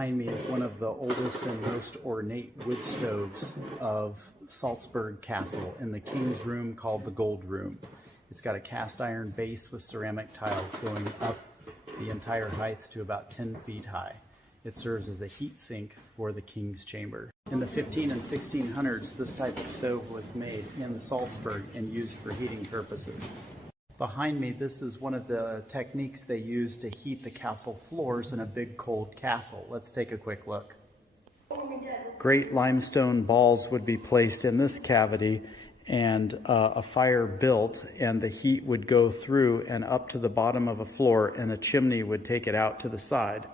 Behind me is one of the oldest and most ornate wood stoves of Salzburg Castle in the king's room called the Gold Room. It's got a cast iron base with ceramic tiles going up the entire height to about 10 feet high. It serves as a heat sink for the king's chamber. In the 15 and 1600s, this type of stove was made in Salzburg and used for heating purposes. Behind me, this is one of the techniques they use to heat the castle floors in a big cold castle. Let's take a quick look. Great limestone balls would be placed in this cavity and a fire built, and the heat would go through and up to the bottom of a floor, and a chimney would take it out to the side.